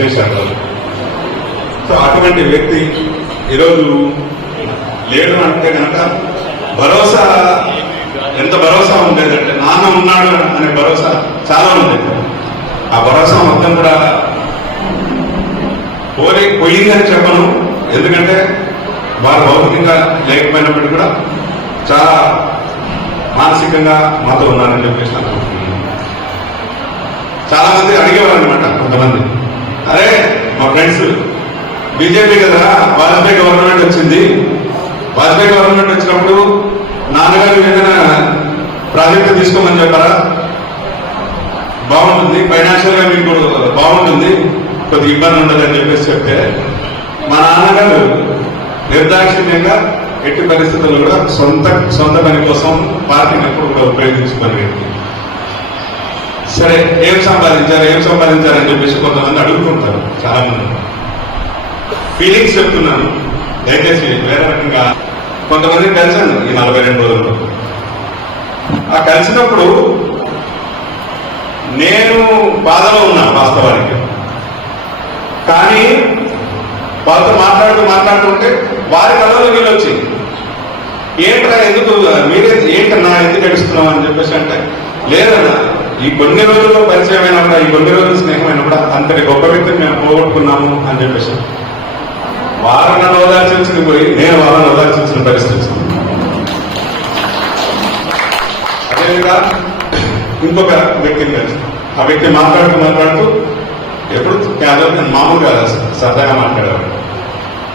చేశారు. సో అటువంటి వ్యక్తి ఈరోజు లేడు అంటే కనుక భరోసా, ఎంత భరోసా ఉండేదంటే నాన్న ఉన్నాడు అనే భరోసా చాలా ఉండేది. ఆ భరోసా మొత్తం కూడా పోయిందని చెప్పను, ఎందుకంటే వారు భౌతికంగా లేకపోయినప్పటికీ కూడా చాలా మానసికంగా మాతో ఉన్నారని చెప్పేసి అనుకుంటున్నాను. చాలా మంది అడిగేవారు అనమాట, కొంతమంది అరే మా ఫ్రెండ్స్ బీజేపీ కదా, వాజ్పేయి గవర్నమెంట్ వచ్చింది, వాజ్పేయి గవర్నమెంట్ వచ్చినప్పుడు నాన్నగారు ఏదైనా ప్రాజెక్టు తీసుకోమని చెప్పారా, బాగుంటుంది, ఫైనాన్షియల్ గా మీకు బాగుంటుంది, కొద్దిగా ఇబ్బంది ఉండదు అని చెప్పేసి చెప్తే మా నాన్నగారు నిర్దాక్షిణ్యంగా ఎట్టి పరిస్థితుల్లో కూడా సొంత పని కోసం పార్టీని ఎప్పుడు కూడా ఉపయోగించుకోలేదు. సరే ఏం సంపాదించారని చెప్పేసి కొంతమంది అడుగుతుంటారు. చాలా మంది ఫీలింగ్స్ చెప్తున్నాను, దయచేసి వేరే రకంగా. కొంతమంది కలిసాను ఈ 42 రోజుల్లో. ఆ కలిసినప్పుడు నేను బాధలో ఉన్నాను వాస్తవానికి, కానీ వాళ్ళతో మాట్లాడుతుంటే వారి కళ్ళలో నీళ్ళు వచ్చింది. ఏంట్రా ఎందుకు ఏంటన్నా ఎందుకు ఏడుస్తున్నావు అని చెప్పేసి అంటే, లేదన్నా ఈ కొన్ని రోజుల్లో పరిచయం అయినప్పుడు, ఈ కొన్ని రోజులు స్నేహం అయినప్పుడు అంతటి గొప్ప వ్యక్తిని మేము పోగొట్టుకున్నాము అని చెప్పేసి వారిని ఓదార్చాల్సింది పోయి నేను వారిని ఓదార్చాల్సిన పరిస్థితి. అదేవిధంగా ఇంకొక వ్యక్తిని కలిసి ఆ వ్యక్తి మాట్లాడుతూ ఎప్పుడు మామూలుగా సరదాగా మాట్లాడేవాడు,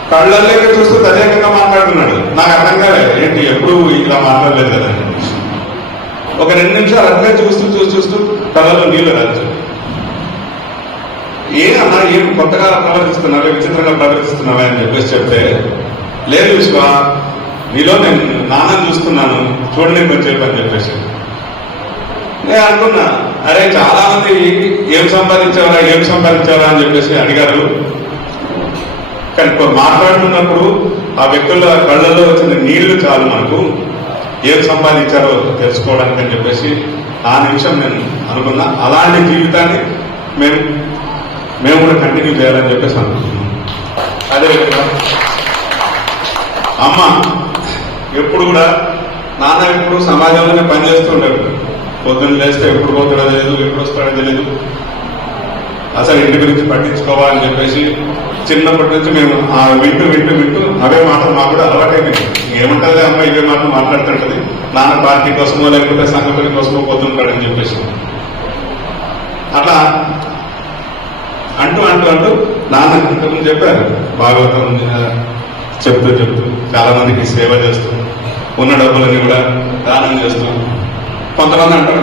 కళ్ళల్లోకి చూస్తూ తదేకంగా మాట్లాడుతున్నాడు. నాకు అర్థం కాలేదు, ఏంటి ఎప్పుడు ఇలా మాట్లాడలేదు కదా. ఒక 2 నిమిషాలు అట్లే చూస్తూ కళ్ళలో నీళ్లు రాదు. అన్నా ఏం కొత్తగా ప్రవర్తిస్తున్నావా, విచిత్రంగా ప్రవర్తిస్తున్నావా అని చెప్పేసి చెప్తే, లేదు విశ్వ నీలో నేను నాన్నని చూస్తున్నాను, చూడని కొంచెం అని చెప్పేసి నేను అనుకున్నా. అరే చాలా మంది ఏం సంపాదించారా అని చెప్పేసి అడిగారు, కానీ మాట్లాడుతున్నప్పుడు ఆ వ్యక్తుల కళ్ళల్లో వచ్చిన నీళ్లు చాలు మనకు ఏం సంపాదించారో తెలుసుకోవడానికి అని చెప్పేసి ఆ నిమిషం నేను అనుకున్నా. అలాంటి జీవితాన్ని మేము కూడా కంటిన్యూ చేయాలని చెప్పేసి అనుకుంటున్నాం. అదేవిధంగా అమ్మ ఎప్పుడు కూడా, నాన్న ఎప్పుడు సమాజంలోనే పనిచేస్తూ ఉంటాడు. పొద్దున్న లేస్తే ఎప్పుడు పోతాడో తెలియదు, ఎప్పుడు వస్తాడో తెలియదు, అసలు ఇంటి గురించి పట్టించుకోవాలని చెప్పేసి చిన్నప్పటి నుంచి మేము వింటూ అవే మాటలు మాకు కూడా అలవాటైపోయింది. ఏముంటుంది అమ్మ ఇవే మాటలు మాట్లాడుతుంటది, నాన్న పార్టీ కోసమో లేకపోతే సంఘటన కోసమో పోతుంటాడని చెప్పేసి అట్లా అంటూ నాన్న ఇంతకుముందు చెప్పారు, భాగవతం చెప్తూ చాలా మందికి సేవ చేస్తూ, ఉన్న డబ్బులన్నీ కూడా దానం చేస్తూ. కొంతమంది అంటారు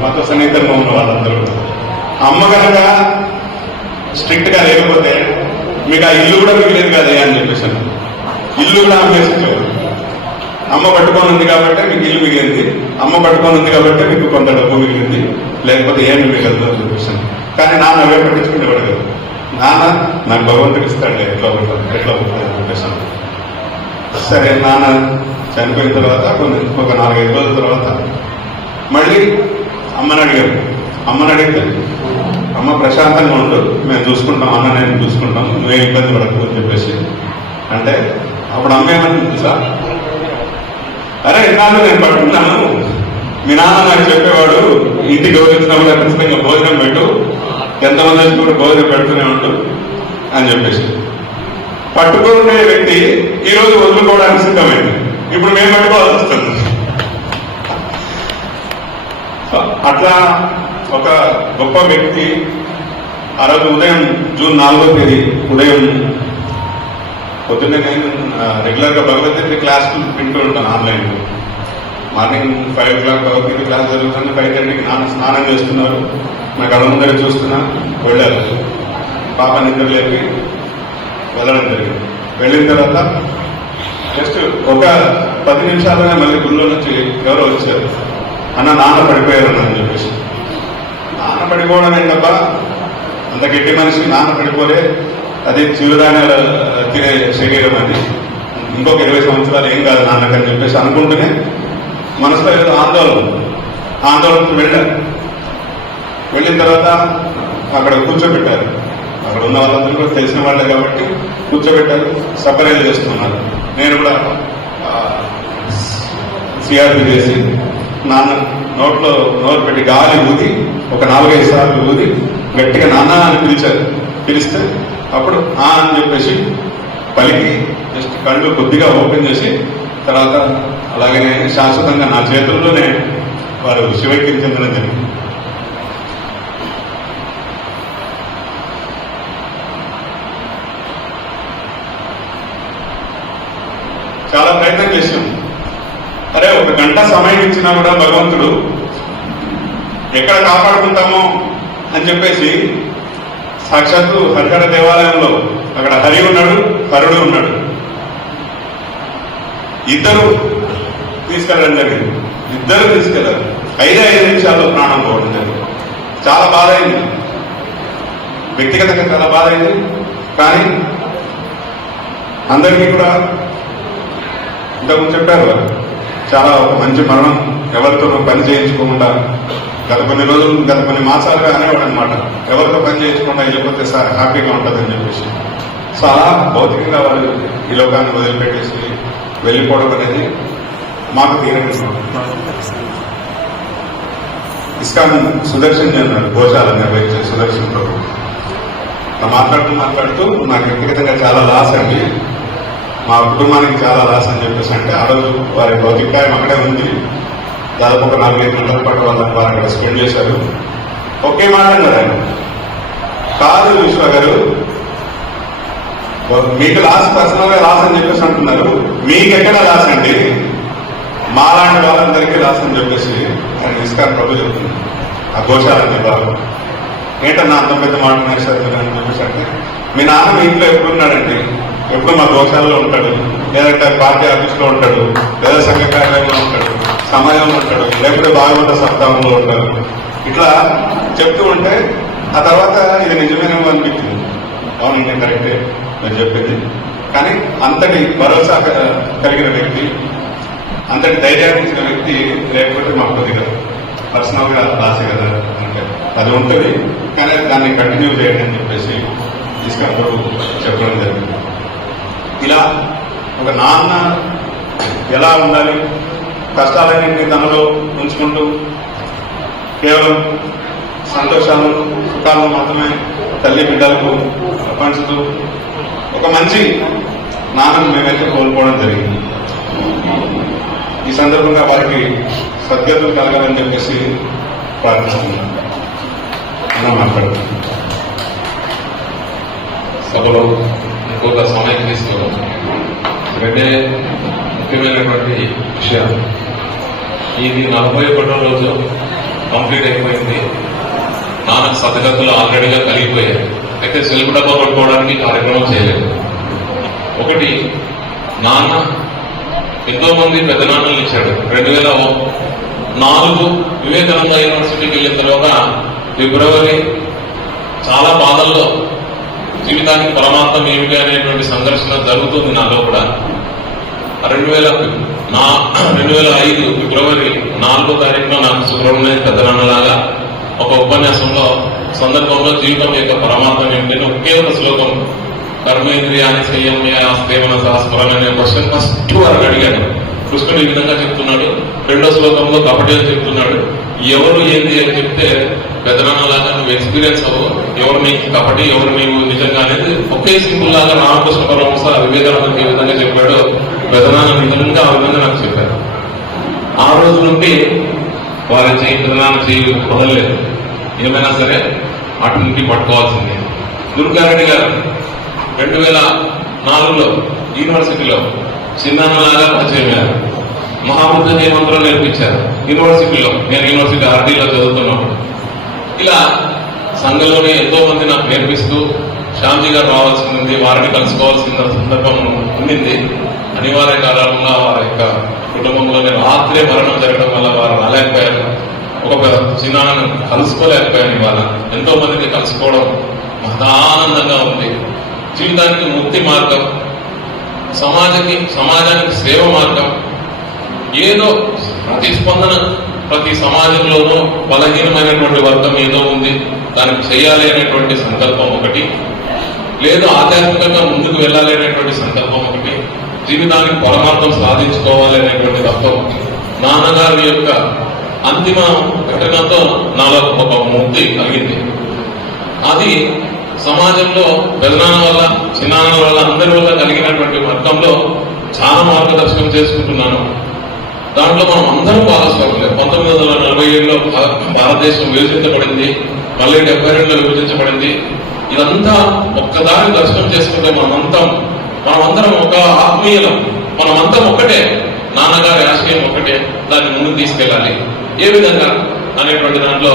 మాతో సన్నిహితంగా ఉన్న వాళ్ళందరూ, అమ్మ కనుక స్ట్రిక్ట్ గా లేకపోతే మీకు ఆ ఇల్లు కూడా మిగిలేదు కదా అని చెప్పేసి, ఇల్లు కూడా అమ్మేసేవారు. అమ్మ పట్టుకొని ఉంది కాబట్టి మీకు ఇల్లు మిగిలింది, అమ్మ పట్టుకొని ఉంది కాబట్టి మీకు కొంత డబ్బు మిగిలింది, లేకపోతే ఏమి మిగలదు అని చెప్పేసి. కానీ నాన్న అవే పట్టించుకునేవాడు కదా, నాన్న నాకు భగవంతుడు ఇస్తాడు ఎట్లా ఉంటుంది అని చెప్పేసి. సరే నాన్న చనిపోయిన తర్వాత ఒక 4-5 రోజుల తర్వాత మళ్ళీ అమ్మని అడిగితే అమ్మ ప్రశాంతంగా ఉండు, మేము చూసుకుంటాం, అన్న నేను చూసుకుంటాం, నువ్వే ఇబ్బంది పడకు అని చెప్పేసి అంటే, అప్పుడు అమ్మ ఏమని సార్, అరే ఇన్నాళ్ళు నేను పట్టుకున్నాను, మీ నాన్న నాకు చెప్పేవాడు ఇంటికి గౌరవించినప్పుడు ఖచ్చితంగా భోజనం పెట్టు, ఎంతమంది వచ్చి కూడా భోజనం పెడుతూనే ఉండు అని చెప్పేసి. పట్టుకునే వ్యక్తి ఈరోజు వదులుకోవడానికి సిద్ధమైంది, ఇప్పుడు మేము పట్టుకోవాల్సి వస్తుంది. అట్లా ఒక గొప్ప వ్యక్తి ఆ రోజు ఉదయం జూన్ 4వ తేదీ ఉదయం పొద్దున్నే నేను రెగ్యులర్ గా భగవద్గీత క్లాస్ వింటూ ఉంటాను ఆన్లైన్లో. మార్నింగ్ 5 o'clock భగవద్గీత క్లాస్ జరుగుతుంది, 5:30కి స్నానం చేస్తున్నారు, నా కళ్ళ ముందర చూస్తున్నా. వెళ్ళారు, పాప నిద్ర లేపి వెళ్ళడం జరిగింది. వెళ్ళిన తర్వాత జస్ట్ ఒక 10 నిమిషాలుగా మళ్ళీ గుళ్ళో నుంచి ఎవరో వచ్చారు, అన్న నాన్న పడిపోయారు అని చెప్పేసి. నాన్న పడిపోవడం ఏంటబ్బా, అంత గట్టి మనిషి నాన్న పడిపోలే, అది చిరుధాన్యాలు తినే శరీరం అది, ఇంకొక 20 సంవత్సరాలు ఏం కాదు నాన్నకని చెప్పేసి అనుకుంటూనే మనసులో ఏదో ఆందోళనకు వెళ్ళారు. వెళ్ళిన తర్వాత అక్కడ కూర్చోబెట్టారు. అక్కడ ఉన్న వాళ్ళందరూ కూడా తెలిసిన వాళ్ళే కాబట్టి కూర్చోబెట్టారు, సపరేట్ చేస్తున్నారు. నేను కూడా సిఆర్పి చేసి నాన్న నోట్లో నోరు పెట్టి గాలి ఊది ఒక 4-5 సార్లు ఊది గట్టిగా నాన్న అని పిలిస్తే అప్పుడు అని చెప్పేసి పలికి జస్ట్ కళ్ళు కొద్దిగా ఓపెన్ చేసి తర్వాత అలాగే శాశ్వతంగా నా చేతుల్లోనే వారు శివైక్యం చెందడం జరిగింది. చాలా ప్రయత్నం చేసాం. అరే 1 గంట సమయం ఇచ్చినా కూడా భగవంతుడు ఎక్కడ కాపాడుకుంటామో అని చెప్పేసి సాక్షాత్తు హరిహర దేవాలయంలో అక్కడ హరి ఉన్నాడు, హరుడు ఉన్నాడు, ఇద్దరు తీసుకెళ్ళడం జరిగింది. ఇద్దరు తీసుకెళ్లారు. 5 నిమిషాల్లో ప్రాణం పోవడం జరిగింది. చాలా బాధ అయింది, వ్యక్తిగతంగా చాలా బాధ అయింది. కానీ అందరికీ కూడా ఇంతకుముందు చెప్పారు చాలా ఒక మంచి మరణం, ఎవరితో పని చేయించుకోకుండా గత కొన్ని మాసాలుగా అనేవాడు అనమాట, ఎవరితో పని చేయించకుండా వెళ్ళిపోతే సార్ హ్యాపీగా ఉంటుందని చెప్పేసి. సో అలా భౌతికంగా వాళ్ళు ఈ లోకాన్ని వదిలిపెట్టేసి వెళ్ళిపోవడం అనేది మాకు తీరని. ఇస్కాన్ సుదర్శన్ అన్నాడు, గోశాల నిర్వహించే సుదర్శన్ ప్రభు మాట్లాడుతూ నాకు వ్యక్తిగతంగా చాలా లాస్ అండి, మా కుటుంబానికి చాలా లాస్ అని చెప్పేసి అంటే ఆ రోజు వారి భౌతికాయం అక్కడే ఉంది. దాదాపు ఒక 4-5 గంటల పాటు వారు అక్కడ స్పెండ్ చేశారు. ఒకే మాట అన్నారు ఆయన, కాదు విశ్వ గారు మీకు లాస్ పర్సనల్ గా లాస్ అని చెప్పేసి అంటున్నారు, మీకెక్కడ లాస్ అండి, మాలాంటి వాళ్ళందరికీ లాస్ అని చెప్పేసి ఆయన ఇస్కాన్ ప్రభు చెప్తుంది. ఆ గోశాల బాబు ఏంటన్నా అంత పెద్ద మాట సార్ అని చెప్పేసి అంటే, మీ నాన్న మీ ఇంట్లో ఎప్పుడున్నాడండి, ఎప్పుడు మా గోశాలలో ఉంటాడు, లేదంటే పార్టీ ఆఫీస్ లో ఉంటాడు, లేదా సంఘ కార్యాలయంలో ఉంటాడు, సమాజంలో ఉంటాడు, లేకపోతే భాగవత సప్తాహంలో ఉంటాడు. ఇట్లా చెప్తూ ఉంటే ఆ తర్వాత ఇది నిజమేనేమో అనిపించింది. అవును ఇంకా కరెక్టే నేను చెప్పింది. కానీ అంతటి భరోసా కలిగిన వ్యక్తి, అంతటి ధైర్యాన్ని ఇచ్చిన వ్యక్తి లేకపోతే మాకు కొద్దిగా పర్సనల్ గా రాసే కదా అంటే అది ఉంటుంది. కానీ దాన్ని కంటిన్యూ చేయండి అని చెప్పేసి తీసుకున్నప్పుడు చెప్పడం జరిగింది. ఇలా ఒక నాన్న ఎలా ఉండాలి, కష్టాలన్నింటినీ తనలో ఉంచుకుంటూ కేవలం సంతోషాలు సుఖాలను మాత్రమే తల్లి బిడ్డలకు పంచుతూ ఒక మంచి నాన్నను మేమైతే కోల్పోవడం జరిగింది. ఈ సందర్భంగా వారికి సద్గతులు కలగాలని చెప్పేసి ప్రార్థిస్తున్నాను. మాట్లాడుతున్నాను. సభలో ఇంకొక సమయం తీసుకోవడం రెండే ముఖ్యమైనటువంటి విషయం. ఇది 41వ రోజు కంప్లీట్ అయిపోయింది. నాన్నకు సతగతులు ఆల్రెడీగా కలిగిపోయాయి. అయితే సెల్ఫ్ డబ్బా పట్టుకోవడానికి కార్యక్రమం చేయలేదు. ఒకటి, నాన్న ఎంతో మంది పెద్ద నాన్నలు ఇచ్చాడు. 2004 వివేకానంద యూనివర్సిటీకి వెళ్ళిన తర్వాత ఫిబ్రవరి చాలా బాధల్లో జీవితానికి పరమార్థం ఏమిటి అనేటువంటి సంఘర్షణ జరుగుతుంది నాలో కూడా. 2005 ఫిబ్రవరి 4వ తారీఖున నాకు సుబ్రహ్మణ్యం పెద్దనాన్నలాగా ఒక ఉపన్యాసంలో సందర్భంలో జీవితం యొక్క పరమార్థం ఏమిటని ఒకే ఒక శ్లోకం, కర్మేంద్రియాన్ని సంయమ్యేవన సహస్రం అనే క్వశ్చన్ ఫస్ట్ వరకు అడిగాడు. కృష్ణుడు ఈ విధంగా చెప్తున్నాడు. 2వ శ్లోకంలో కపటి అని చెప్తున్నాడు. ఎవరు ఏంది అని చెప్తే పెద్దనాన్నలాగా నువ్వు ఎక్స్పీరియన్స్ అవ్వవు, ఎవరు నీకు కపటి, ఎవరు నీవు నిజంగా అనేది ఒకే సింపుల్ లాగా రామకృష్ణ పరమహంస వివేకానందకి ఏ విధంగా చెప్పాడో పెద్దనాన్న నిజంగా ఆ విధంగా నాకు చెప్పారు. ఆ రోజు నుండి వారి చేయి పెద్దనాన్న చేయి వదలలేదు. ఏమైనా సరే అటు నుండి పట్టుకోవాల్సిందే. దుర్గారెడ్డి గారు 2004లో యూనివర్సిటీలో చిన్నాన్నలాగా పరిచయం అయ్యారు. మహాబుద్ధ మంత్రం నేర్పించారు యూనివర్సిటీలో. నేను యూనివర్సిటీ ఆర్డీలో చదువుతున్నాను. ఇలా సంఘంలోనే ఎంతో మంది నాకు నేర్పిస్తూ శ్యామ్జీ గారు రావాల్సింది, వారిని కలుసుకోవాల్సిన సందర్భం ఉండింది. అనివార్య కారణంగా వారి యొక్క కుటుంబంలోనే రాత్రే మరణం జరగడం వల్ల వారు రాలేకపోయారు. ఒక చిన్నాన్నను కలుసుకోలేకపోయాను. ఇవాళ ఎంతో మందిని కలుసుకోవడం మహానందంగా ఉంది. జీవితానికి ముక్తి మార్గం, సమాజానికి సేవ మార్గం. ఏదో ప్రతిస్పందన ప్రతి సమాజంలోనూ బలహీనమైనటువంటి వర్గం ఏదో ఉంది, దానికి చేయాలి అనేటువంటి సంకల్పం ఒకటి. లేదు ఆధ్యాత్మికంగా ముందుకు వెళ్ళాలి అనేటువంటి సంకల్పం ఒకటి, జీవితానికి పరమార్థం సాధించుకోవాలి అనేటువంటి తత్వం. నాన్నగారి యొక్క అంతిమ ఘటనతో నాలో ఒక ముక్తి కలిగింది. అది సమాజంలో పెదనాన్న వల్ల చిన్నాన్న వల్ల అందరి వల్ల కలిగినటువంటి వర్గంలో చాలా మార్గదర్శనం చేసుకుంటున్నాను. దాంట్లో మనం అందరం భాగస్వాములే. 1947లో భారతదేశం విభజించబడింది, మళ్ళీ 72లో విభజించబడింది. ఇదంతా ఒక్కదారి దర్శనం చేసుకుంటే మనమందరం ఒక ఆత్మీయులం, మనమంతా ఒక్కటే, నాన్నగారి ఆశయం ఒకటే, దాన్ని ముందుకు తీసుకెళ్ళాలి. ఏ విధంగా అనేటువంటి దాంట్లో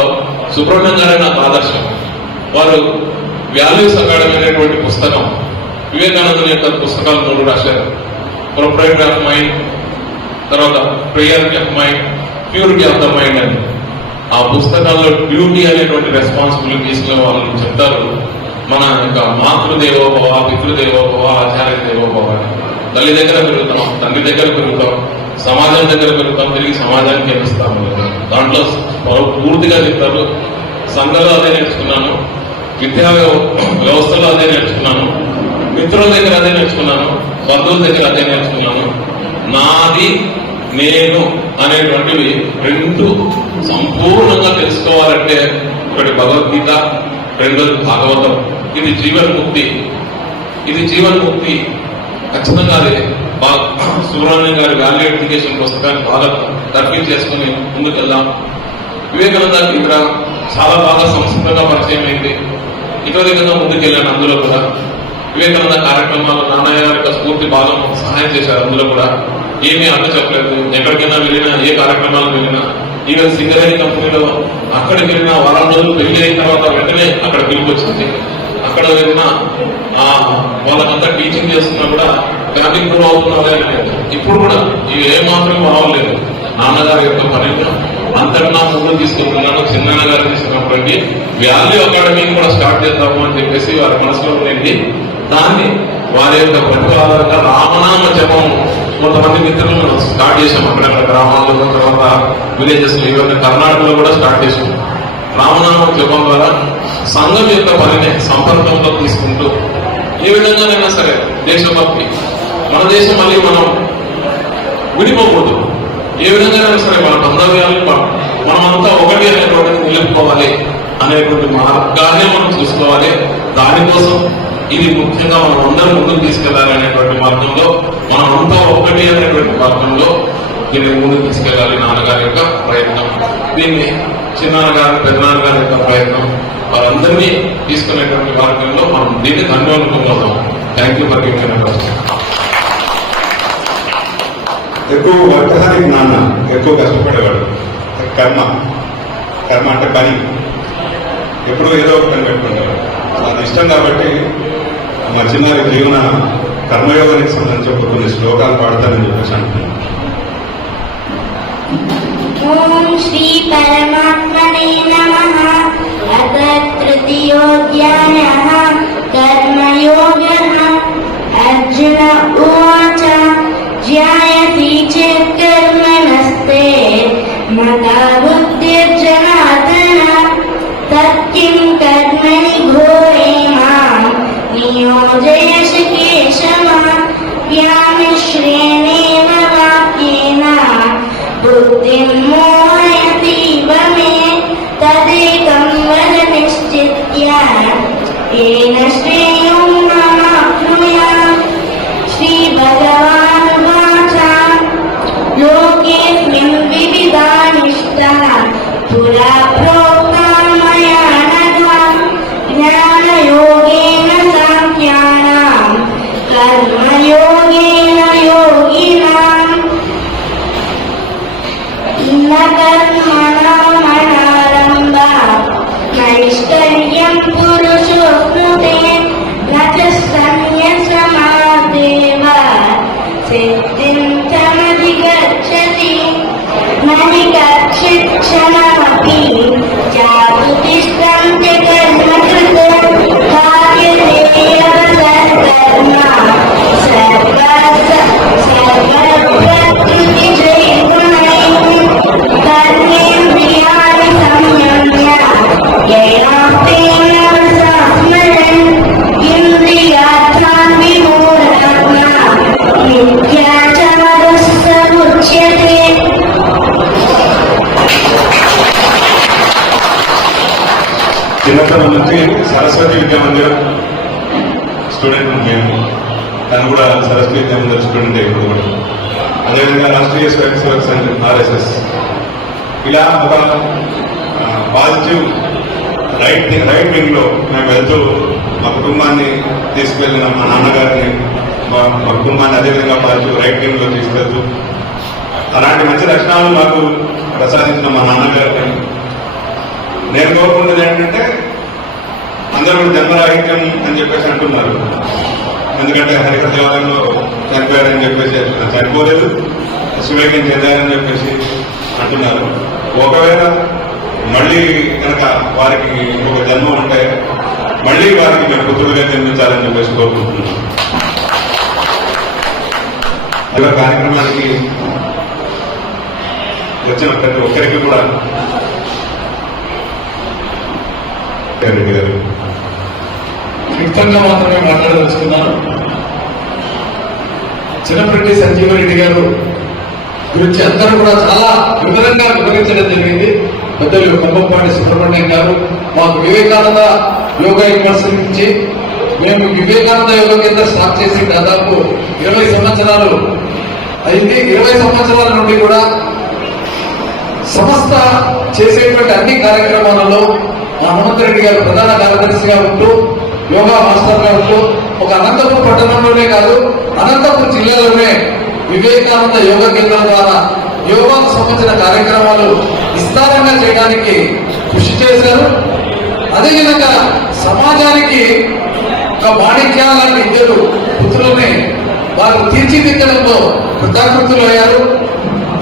సుబ్రహ్మణ్యం గారే నాకు ఆదర్శం. వారు వాల్యూస్ అకాడమీ అనేటువంటి పుస్తకం, వివేకానందుని యొక్క పుస్తకాలు 3 రాశారు. ప్రొప్రైటరీ ఆఫ్ మైండ్, తర్వాత prayer of mind, purity of the mind అని. ఆ పుస్తకాల్లో డ్యూటీ అనేటువంటి రెస్పాన్సిబిలిటీస్ లో వాళ్ళు చెప్తారు, మన యొక్క మాతృదేవోభవ, పితృదేవోభవ, ఆచార్య దేవోభవ. తల్లి దగ్గర పెరుగుతాం, తండ్రి దగ్గర పెరుగుతాం, సమాజం దగ్గర పెరుగుతాం, తిరిగి సమాజానికి ఎదుస్తాము. దాంట్లో పూర్తిగా చెప్తారు. సంఘంలో అదే నేర్చుకున్నాను, విద్యా వ్యవస్థలో అదే నేర్చుకున్నాను, మిత్రుల దగ్గర అదే నేర్చుకున్నాను, బంధువుల దగ్గర అదే నేర్చుకున్నాను. నాది నేను అనేటువంటివి 2 సంపూర్ణంగా తెలుసుకోవాలంటే ఒకటి భగవద్గీత, రెండోది భాగవతం. ఇది జీవన్ముక్తి, ఇది జీవన్ముక్తి. ఖచ్చితంగా అదే సుబ్రహ్మణ్యం గారి వాల్యూ ఎడ్యుకేషన్ పుస్తకాన్ని బాగా తర్ఫీదు చేసుకుని ముందుకెళ్దాం. వివేకానంద ఇక్కడ చాలా బాగా సంస్కృతంగా పరిచయం అయింది. ఇటువంటి విధంగా ముందుకెళ్ళాను. అందులో కూడా వివేకానంద కార్యక్రమాలు నాన్నయ్య గారి యొక్క స్ఫూర్తి బాగా సహాయం చేశారు. అందులో కూడా ఏమీ అడ్డు చెప్పలేదు. ఎక్కడికైనా వెళ్ళినా, ఏ కార్యక్రమాలకు వెళ్ళినా, ఈవెన్ సింగరేణి కంపెనీలో అక్కడికి వెళ్ళినా వారం రోజులు పెళ్లి అయిన తర్వాత వెంటనే అక్కడ పిలుపు వచ్చింది. అక్కడ వెళ్ళినా వాళ్ళకంతా టీచింగ్ చేస్తున్నా కూడా క్యాంపింగ్ కూడా అవుతున్నదే లేదు. ఇప్పుడు కూడా ఇవి ఏమాత్రం బాగోలేదు. నాన్నగారి యొక్క పనిలో అంతటా ముందు తీసుకెళ్తున్నాను. చిన్నాన్న గారు తీసుకున్నప్పటికీ వాల్యూ అకాడమీని కూడా స్టార్ట్ చేద్దాము అని చెప్పేసి వారి మనసులో ఉండింది. దాన్ని వారి యొక్క ప్రతిభ ఆధారంగా రామనామ జపం కొంతమంది మిత్రులు స్టార్ట్ చేశాం. అక్కడక్కడ గ్రామాల్లో, తర్వాత విలేజెస్ లో, ఇవన్నీ కర్ణాటకలో కూడా స్టార్ట్ చేశాం. రామనామ జపం ద్వారా సంఘం యొక్క పనిని సంపర్కంలో తీసుకుంటూ ఏ విధంగానైనా సరే దేశభక్తి, మన దేశం మళ్ళీ మనం విడిపోకూడదు. ఏ విధంగానైనా సరే మన బంధవ్యాలు మనమంతా ఒకటి అనేటువంటిది నిలుపుకోవాలి అనేటువంటి మార్గాన్ని మనం చూసుకోవాలి. దానికోసం ఇది ముఖ్యంగా మనం అందరం ముందుకు తీసుకెళ్లాలి అనేటువంటి మార్గంలో, మనం అంతా ఒకటి అనేటువంటి మార్గంలో దీన్ని ముందుకు తీసుకెళ్లాలి. నాన్నగారి యొక్క ప్రయత్నం, దీన్ని చిన్నాన్నగారు, పెద్దనాన్నగారి యొక్క ప్రయత్నం, వారందరినీ తీసుకునేటువంటి మార్గంలో మనం దీన్ని ధన్యవాదం. Thank you for giving me question. ఎక్కువ వర్తహానికి నాన్న ఎక్కువ కష్టపడేవాడు. కర్మ అంటే పని, ఎప్పుడూ ఏదో ఒక పని పెట్టుకుంటాడు. అది ఇష్టం కాబట్టి మా చిన్నారి జీవన కర్మయోగానికి సంబంధించి కొన్ని శ్లోకాలు పాడతానని చెప్పేసి అంటున్నాను. ఓం శ్రీ పరమాత్మనే నమః. అథ తృతీయోధ్యాయః కర్మయోగః. అర్జున ఉవాచ జ్యాయసి చేత్ కర్మణస్తే మతా బుద్ధిర్జనార్దన తత్కిం కర్మణి ఘోరే మాం నియోజయసి కేశవ. వ్యామిశ్రేణేవ వాక్యేన బుద్ధిం మోహయతీవ మే తదేకం వద నిశ్చిత్య ఏన శ్రేయోం మమాప్నుయాత్. శ్రీ భగవానువాచ లోకేస్మిన్ వివిధా నిష్టా పురా ప్రోక్తా మయా నఘ. జ్ఞానయోగేన సాంఖ్యానాం కర్మయోగేన యోగినాం. న కర్మణామనారంభాత్ నైష్కర్యం పురుషోప్నుతే న చ సన్యసమాదేవ సిద్ధిం తమధిగచ్చతి. నహి కచ్చిత్ క్షణమపి జాతు తిష్టంతి కర్మకృత కార్యతే యవ సత్కర్మ సర్వప్రకృతిజైర్గుణైః. కర్మేంద్రియాణి సంయమ్య యయాపేన వశస్మరన్ ఇంద్రియాణి ధర్మస్థలం నుంచి సరస్వతి విద్యా మందిరం స్టూడెంట్ మేము. తను కూడా సరస్వతి విద్యా మందిరం స్టూడెంట్ ఇప్పుడు కూడా. అదేవిధంగా రాష్ట్రీయ స్వయం సేవక్ సంఘ్ RSS. ఇలా ఒక పాజిటివ్ రైట్ వింగ్ లో మేము వెళ్తూ మా కుటుంబాన్ని తీసుకెళ్లిన మా నాన్నగారిని మా కుటుంబాన్ని అదేవిధంగా పాజిటివ్ రైట్ వింగ్ లో తీసుకెళ్తూ అలాంటి మంచి లక్షణాలు నాకు ప్రసాదించిన మా నాన్నగారిని నేను కోరుకున్నది ఏంటంటే అందరూ జన్మరాహిత్యం అని చెప్పేసి అంటున్నారు. ఎందుకంటే హరిహర దేవాలయంలో చనిపోయారని చెప్పేసి చనిపోలేదు, శివైక్యం చెందారని చెప్పేసి అంటున్నారు. ఒకవేళ మళ్ళీ కనుక వారికి ఒక జన్మ ఉంటే మళ్ళీ వారికి మేము పుత్రులుగా జన్మించాలని చెప్పేసి కోరుకుంటున్నాం. ఇలా కార్యక్రమానికి వచ్చిన ప్రతి ఒక్కరికి కూడా రెడ్డి గారు క్లుప్తంగా మాత్రమే మాట్లాడదలుచుకున్నాను. చిన్నపరెడ్డి సంజీవరెడ్డి గారు గురించి అందరూ కూడా చాలా వివరంగా వివరించడం జరిగింది. పెద్దలు కొంపపాటి సుబ్రహ్మణ్యం గారు మాకు వివేకానంద యోగా యూనివర్సిటీ నుంచి మేము వివేకానంద యోగా కేంద్రం స్టార్ట్ చేసి దాదాపు 20 సంవత్సరాలు అయింది. 20 సంవత్సరాల నుండి కూడా సంస్థ చేసేటువంటి అన్ని కార్యక్రమాలలో మా హనుమంతరెడ్డి గారు ప్రధాన కార్యదర్శిగా ఉంటూ యోగా మాస్టర్ గా ఉంటూ ఒక అనంతపురం పట్టణంలోనే కాదు అనంతపురం జిల్లాలోనే వివేకానంద యోగా కేంద్రం ద్వారా యోగాకు సంబంధించిన కార్యక్రమాలు విస్తారంగా చేయడానికి కృషి చేశారు. అదేవిధంగా సమాజానికి ఒక మాణిక్యాల లాంటి ఇద్దరు పుత్రులని వారు తీర్చిదిద్దడంలో కృతజ్ఞతలు అయ్యారు.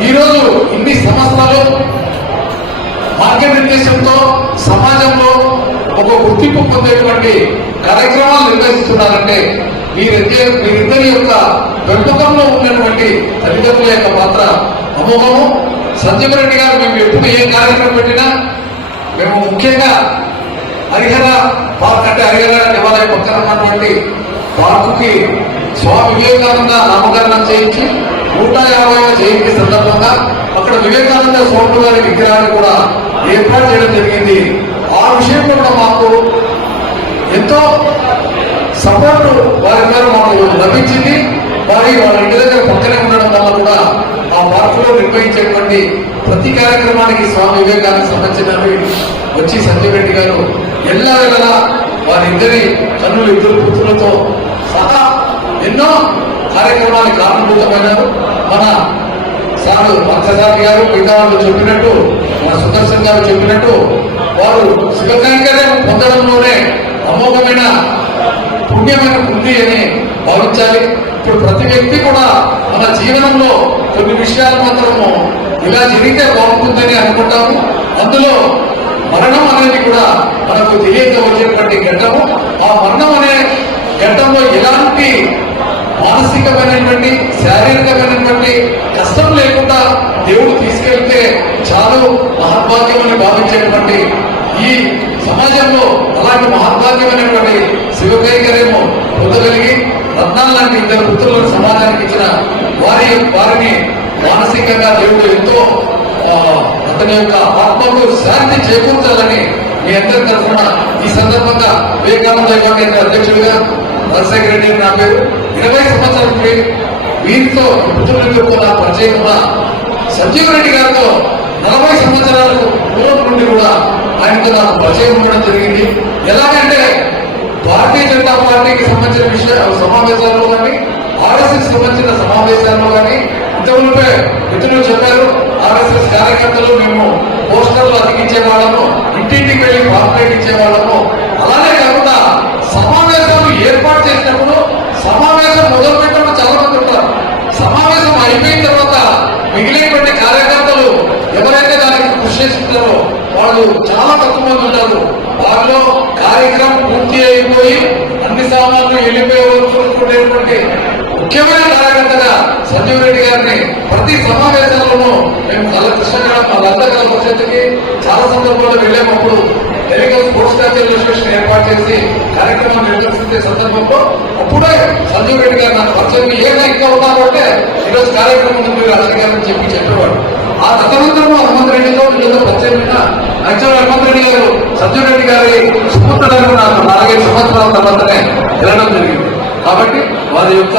ఈరోజు ఇన్ని సంవత్సరాలు మార్గనిర్దేశంతో సమాజంలో ఒక గుర్తింపు పొందేటువంటి కార్యక్రమాలు నిర్వహిస్తున్నారంటే వీరిద్దరి యొక్క పెంపకంలో ఉన్నటువంటి తల్లిదండ్రుల యొక్క పాత్ర అమోఘము. సంజీవరెడ్డి గారు మేము ఎప్పుడు ఏ కార్యక్రమం పెట్టినా మేము ముఖ్యంగా హరిహర పార్క్ అంటే హరిహర దేవాలయం పక్కన ఉన్నటువంటి పార్కుకి స్వామి వివేకానంద నామకరణం చేయించి 150వ జయంతి సందర్భంగా అక్కడ వివేకానంద స్వామి గారి విగ్రహాన్ని కూడా ఏర్పాటు చేయడం జరిగింది. ఆ విషయంలో కూడా మాకు ఎంతో సపోర్ట్ వారిద్దరూ మాకు లభించింది. వాళ్ళ ఇంటి దగ్గర పక్కనే ఉండడం వల్ల కూడా ఆ పార్కులో నిర్వహించేటువంటి ప్రతి కార్యక్రమానికి స్వామి వివేకానికి సంబంధించినవి వచ్చి సంజయ్ రెడ్డి గారు ఎల్లవేళలా వారిద్దరి కన్నులు ఇద్దరు పుత్రులతో సహా ఎన్నో కార్యక్రమానికి కారణభూతమైనారు. మన సారు పార్థసారి గారు మిగతా వాళ్ళు చెప్పినట్టు మన సుదర్శన్ గారు చెప్పినట్టు వారు శివకైంకర్యం పొందడంలోనే అమోఘమైన పుణ్యమైన ఉంది అని భావించాలి. ఇప్పుడు ప్రతి వ్యక్తి కూడా మన జీవనంలో కొన్ని విషయాలు మాత్రము ఇలా జరిగితే బాగుంటుందని అనుకుంటాము. అందులో మరణం అనేది కూడా మనకు తెలియక వచ్చేటువంటి ఘట్టము. ఆ మరణం అనే ఘట్టంలో ఎలాంటి మానసికమైనటువంటి శారీరకమైనటువంటి కష్టం లేకుండా దేవుడు తీసుకెళ్తే చాలు మహద్భాగ్యం అని భావించేటువంటి ఈ సమాజంలో అలాంటి మహద్భాగ్యమైనటువంటి శివకైకర్యము పొందగలిగి రత్నాలు లాంటి ఇద్దరు పుత్రులను సమాజానికి ఇచ్చిన వారిని మానసికంగా దేవుడు ఎంతో అతని యొక్క ఆత్మకు శాంతి చేకూర్చాలని మీ అందరి తరఫున ఈ సందర్భంగా వివేకానంద యోగా కేంద్ర అధ్యక్షుడిగా రాజశేఖర రెడ్డి నా పేరు. 20 సంవత్సరాల నుండి వీరితో పుత్రులతో కూడా పరిచయం ఉన్న సంజీవరెడ్డి గారితో 40 సంవత్సరాలకు పూర్వం నుండి కూడా ఆయనతో నాకు పరిచయం ఉండడం జరిగింది. ఎలాగంటే భారతీయ జనతా పార్టీకి సంబంధించిన సమావేశాల్లో కానీ RSS సంబంధించిన సమావేశాల్లో కానీ ఇంతకుముందే మిత్రులు చెప్పారు. RSS కార్యకర్తలు మేము పోస్టర్లు అతికించే వాళ్ళము, ఇంటింటికి వెళ్ళి పాంప్లెట్ ఇచ్చేవాళ్ళము. అలానే కాకుండా సమావేశాలు ఏర్పాటు చేసినప్పుడు సమావేశం మొదలు పెట్టడం చాలా మంది ఉంటారు. సమావేశం అయిపోయిన తర్వాత మిగిలినటువంటి కార్యకర్తలు ఎవరైతే దానికి కృషి చేస్తున్నారో వాళ్ళు చాలా తక్కువ మంది ఉంటారు. వారిలో కార్యక్రమం పూర్తి అయిపోయి అన్ని సామాన్లు వెళ్ళిపోయేటువంటి ముఖ్యమైన కార్యకర్తగా సంజీవ్ రెడ్డి గారిని ప్రతి సమావేశంలోనూ మేము కృష్ణగడ మా లందగల పరిషత్తుకి చాలా సందర్భాల్లో వెళ్ళేటప్పుడు ఎన్నికల స్పోర్ట్స్ స్టాచ్యూ రిజిస్ట్రేషన్ ఏర్పాటు చేసి కార్యక్రమం నిర్వహించే సందర్భంలో అప్పుడే సంజీవ్ రెడ్డి గారు నాకు పరిచయం ఏమైనా ఇంకా ఉన్నారు అంటే ఈరోజు కార్యక్రమం ఉంది రాజకీయ గారిని చెప్పేవాడు. ఆ తదనంతరం హనుమంతరెడ్డితో వీళ్ళతో పరిచయం యాక్చువల్ రేవంత్ రెడ్డి గారు సంజయ్ రెడ్డి గారి సుపుత్రులకు నాకు 4-5 సంవత్సరాల తర్వాతనే వెళ్ళడం జరిగింది. కాబట్టి వారి యొక్క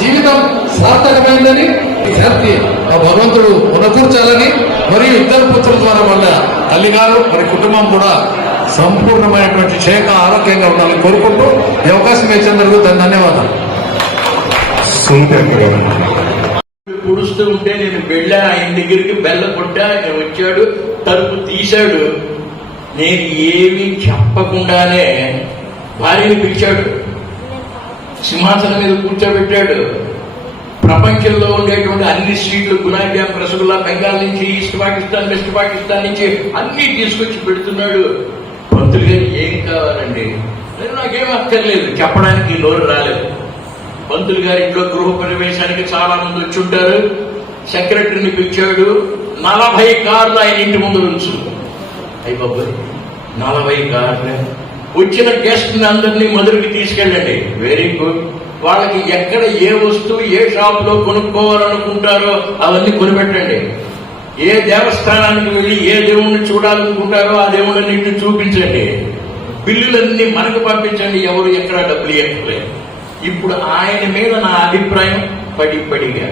జీవితం సార్థకమైందని విద్యార్థి భగవంతుడు ఉన్నకూర్చాలని, మరియు ఇద్దరు పుత్రుల ద్వారా వాళ్ళ తల్లి గారు మరి కుటుంబం కూడా సంపూర్ణమైనటువంటి క్షేమ ఆరోగ్యంగా ఉండాలని కోరుకుంటూ ఈ అవకాశం ఇచ్చినందుకు ధన్యవాదాలు. కుడుస్తూ ఉంటే నేను వెళ్ళా, ఆయన దగ్గరికి బెల్ల కొట్టా, ఆయన వచ్చాడు, తలుపు తీశాడు. నేను ఏమీ చెప్పకుండానే భార్యని పిలిచాడు, సింహాసనం మీద కూర్చోబెట్టాడు. ప్రపంచంలో ఉండేటువంటి అన్ని స్వీట్లు, గులాబ్ జామ్, రసగుల్లా, బెంగాల్ నుంచి, ఈస్ట్ పాకిస్తాన్, వెస్ట్ పాకిస్తాన్ నుంచి అన్ని తీసుకొచ్చి పెడుతున్నాడు. పంతులు గారు ఏం కావాలండి? నేను నాకేం అక్కర్లేదు, చెప్పడానికి నోరు రాలేదు. పంతులు గారి ఇంట్లో గృహ ప్రవేశానికి చాలా మంది వచ్చి ఉంటారు. సెక్రటరీని పిలిచాడు. 40 కార్లు ఆయన ఇంటి ముందు ఉంచు. అయ్యి బాబాయ్, 40 కార్లు! వచ్చిన గెస్ట్ అందరినీ మధురకి తీసుకెళ్ళండి. Very good. వాళ్ళకి ఎక్కడ ఏ వస్తువు ఏ షాప్ లో కొనుక్కోవాలనుకుంటారో అవన్నీ కొనిపెట్టండి. ఏ దేవస్థానానికి వెళ్ళి ఏ దేవుణ్ణి చూడాలనుకుంటారో ఆ దేవుళ్ళన్నింటినీ చూపించండి. బిల్లులన్నీ మనకు పంపించండి, ఎవరు ఎక్కడ డబ్బులు ఇవ్వట్లేదు. ఇప్పుడు ఆయన మీద నా అభిప్రాయం పడిగా,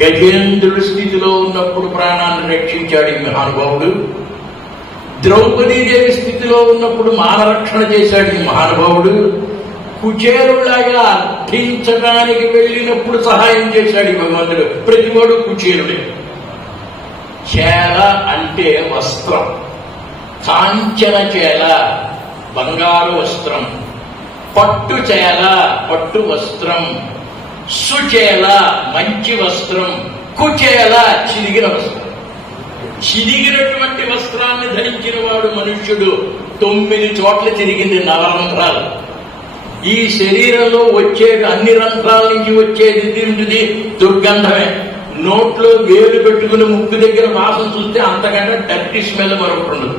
గజేంద్రుడి స్థితిలో ఉన్నప్పుడు ప్రాణాన్ని రక్షించాడు ఈ మహానుభావుడు. ద్రౌపదీదేవి స్థితిలో ఉన్నప్పుడు మానరక్షణ చేశాడు ఈ మహానుభావుడు. కుచేరులాగా అర్థించడానికి వెళ్ళినప్పుడు సహాయం చేశాడు ఈ భగవంతుడు. ప్రతివాడు కుచేరుడే. చేల అంటే వస్త్రం, కాంచన చేల బంగారు వస్త్రం, పట్టు చేల పట్టు వస్త్రం, సుచేల మంచి వస్త్రం, కుచేల చిరిగిన వస్త్రం. చిరిగినటువంటి వస్త్రాన్ని ధరించిన వాడు మనుష్యుడు. 9 చోట్ల చిరిగింది నవరంధ్రాలు. ఈ శరీరంలో వచ్చే అన్ని రంధ్రాల నుంచి వచ్చేది తింటుంది దుర్గంధమే. నోట్లో వేలు పెట్టుకుని ముక్కు దగ్గర వాసన చూస్తే అంతకంటే డర్టీ స్మెల్ మరొకటి ఉండదు.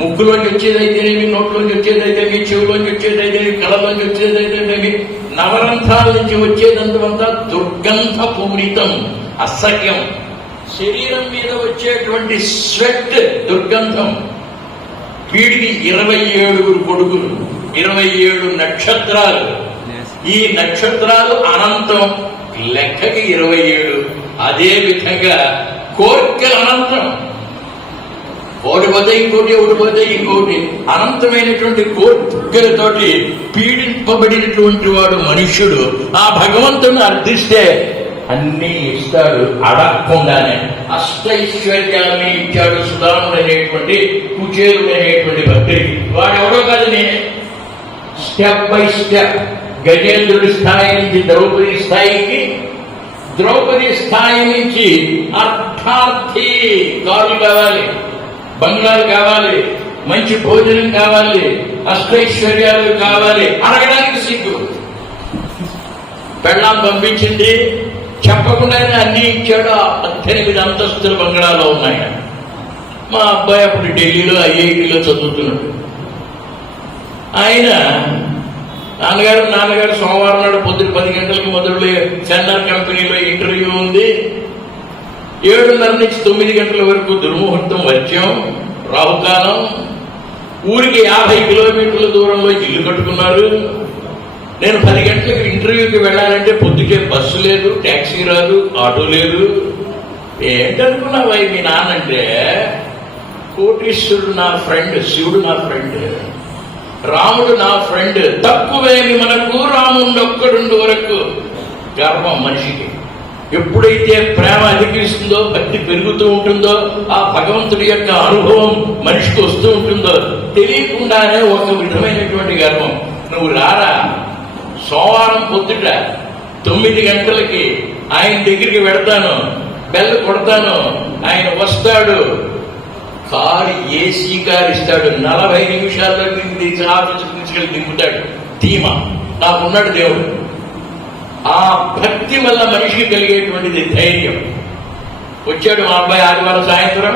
ముక్కులోంచి వచ్చేదైతేనేమి, నోట్లోంచి వచ్చేదైతేమి, చెవులోంచి వచ్చేదైతేమి, కళ్ళలోంచి వచ్చేదైతేనేమి, నవరంధ్రాల నుంచి వచ్చేదంతా దుర్గంధ పూరితం, అసహ్యం. శరీరం మీద వచ్చేటువంటి స్వెట్ దుర్గంధం. వీడికి 27 కొడుకులు, 27 నక్షత్రాలు. ఈ నక్షత్రాలు అనంతం, లెక్కకి 27. అదే విధంగా కోర్కెలు అనంతం. ఓడిపోతే ఇంకోటి, ఓడిపోతే ఇంకోటి. అనంతమైనటువంటి కోర్కెలతోటి పీడింపబడినటువంటి వాడు మనుష్యుడు. ఆ భగవంతుని అర్థిస్తే అన్ని ఇస్తాడు అడగకుండానే. అష్టైశ్వర్యాలని ఇచ్చాడు సుధాముడు అనేటువంటి కుచేరుడు అనేటువంటి భక్తుడికి. వాడెవడో కాదు, నేనే. స్టెప్ బై స్టెప్ గజేంద్రుడి స్థాయి నుంచి ద్రౌపది స్థాయికి, ద్రౌపది స్థాయి నుంచి అర్థార్థి. కారు కావాలి, బంగ్లాలు కావాలి, మంచి భోజనం కావాలి, అష్టైశ్వర్యాలు కావాలి. అడగడానికి సిగ్గు. పెళ్ళాం పంపించింది, చెప్పకుండానే అన్ని ఇచ్చాడు. 18 అంతస్తుల బంగ్లాలో ఉన్నాయి. మా అబ్బాయి అప్పుడు ఢిల్లీలో IITలో చదువుతున్నాడు. ఆయన నాన్నగారు సోమవారం నాడు పొద్దున 10 గంటలకు మొదలు సెంటర్ కంపెనీలో ఇంటర్వ్యూ ఉంది. 7:30 నుంచి 9 గంటల వరకు దుర్ముహూర్తం, వచ్చాం, రాహుకాలం. ఊరికి 50 కిలోమీటర్ల దూరంలో ఇల్లు కట్టుకున్నారు. నేను 10 గంటలకు ఇంటర్వ్యూకి వెళ్ళాలంటే పొద్దుకే బస్సు లేదు, ట్యాక్సీ రాదు, ఆటో లేదు. ఏంటనుకున్నావా మీ నాన్నంటే? కోటీశ్వరుడు నా ఫ్రెండ్, శివుడు నా ఫ్రెండ్, రాముడు నా ఫ్రెండ్. తక్కువేమి మనకు రాముడు ఒక్కడుండు వరకు. గర్వం మనిషికి. ఎప్పుడైతే ప్రేమ అధికరిస్తుందో, భక్తి పెరుగుతూ ఉంటుందో, ఆ భగవంతుడి యొక్క అనుభవం మనిషికి వస్తూ ఉంటుందో, తెలియకుండానే ఒక విధమైనటువంటి గర్వం. నువ్వు రారా, సోమవారం పొద్దుట 9 గంటలకి ఆయన దగ్గరికి వెడతాను, బెల్ కొడతాను, ఆయన వస్తాడు, కారు ఏసీ కారు ఇస్తాడు, 40 నిమిషాల్లో తీసి ఆఫీసుకు తీసుకెళ్ళి దింపుతాడు. ధీమా నాకున్నాడు దేవుడు. ఆ భక్తి వల్ల మనిషికి కలిగేటువంటిది ధైర్యం. వచ్చాడు మా అబ్బాయి ఆదివారం సాయంత్రం,